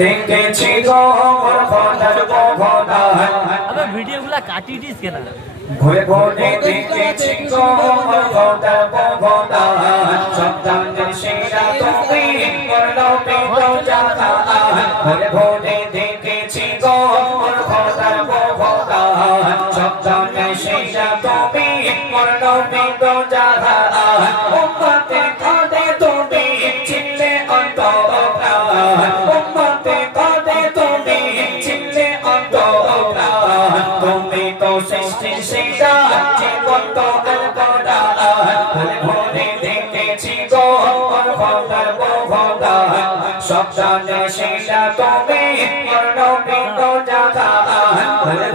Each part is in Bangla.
দেখেছি গো মোর খোদার খোদা আবে ভিডিওগুলো কাটি দিস কেন ঘুরে ঘুরে দেখেছি গো মোর খোদার খোদা সন্তানের সেরা তুমি মোর নবী তো জানা ঘুরে ঘুরে দেখেছি গো মোর খোদার খোদা সন্তানের সেরা তুমি মোর নবী তো জানা উম্মতে খোদে তুমি চিনলে অন্তর উম্মতে খোদে তুমি চিনলে অন্তর তুমি তো সৃষ্টি সেরা জীবন তো আলবদা ভোরে দেখেছি গো মোর খোদার খোদা সন্তানে সেরা তুমি মোর নবী তো জানা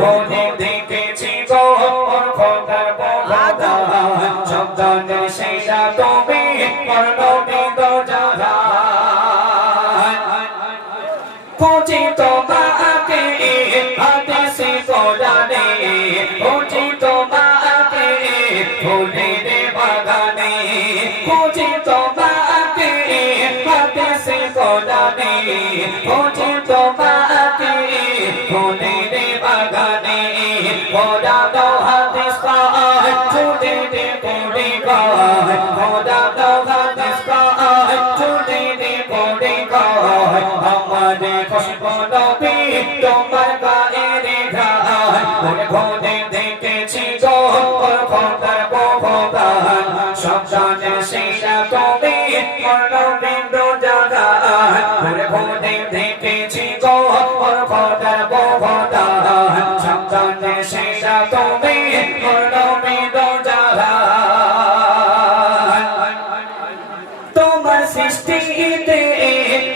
ভোরে দেখেছি গো মোর খোদার খোদা সন্তানে সেরা তুমি মোর নবী তো জানা খুঁজি তোমাকে হাদিসে কোরআনে খুঁজি তোমাকে ফুলের বাগানে খুঁজি তোমাকে হাদিসে কোরআনে খুঁজি তোমাকে ফুলের বাগানে খোদা দাও হাদিস পায় ফুলের পড়ে গায় খোদা দাও হাদিস পায় ফুলের পড়ে গায় আমারে খুশবু নবী তোমার গায়ে রেখা ঘুরে ঘুরে দেখেছি গো মোর খোদার খোদা সন্তানের সেরা তুমি মোর নবী তো জানা ঘুরে ঘুরে দেখেছি গো মোর খোদার খোদা সন্তানের সেরা তুমি মোর নবী তো জানা তোমার সৃষ্টিতে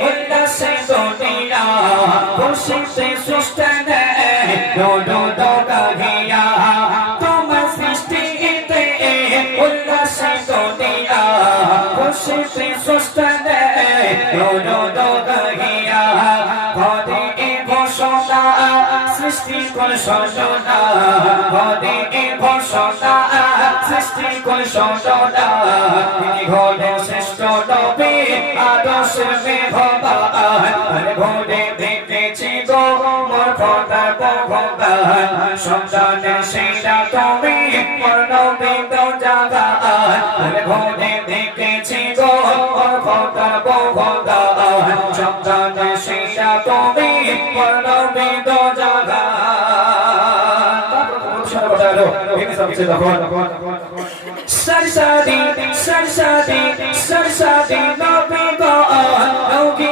উল্লাসে দুনিয়া খুশিতে সুস্থানে ডোডো দোগাহিয়া তোমার সৃষ্টিতে উল্লাসে দুনিয়া খুশিতে সুস্থানে ডোডো দোগাহিয়া ঘরে ঘোষণা সৃষ্টি ঘোষণা ঘরে ঘোষণা সৃষ্টি ঘোষণা ঘরে শ্রেষ্ঠ নবী আদর্শের মেহমান ঘরে দেখেছি গো মোর খোদার খোদা সন্তানের সেরা তুমি মোর নবী তো জানা ঘরে দেখেছি গো মোর খোদার খোদা সন্তানের সেরা তুমি মোর নবী তো জানা सरसादी सरसादी सरसादी नबी को नौकी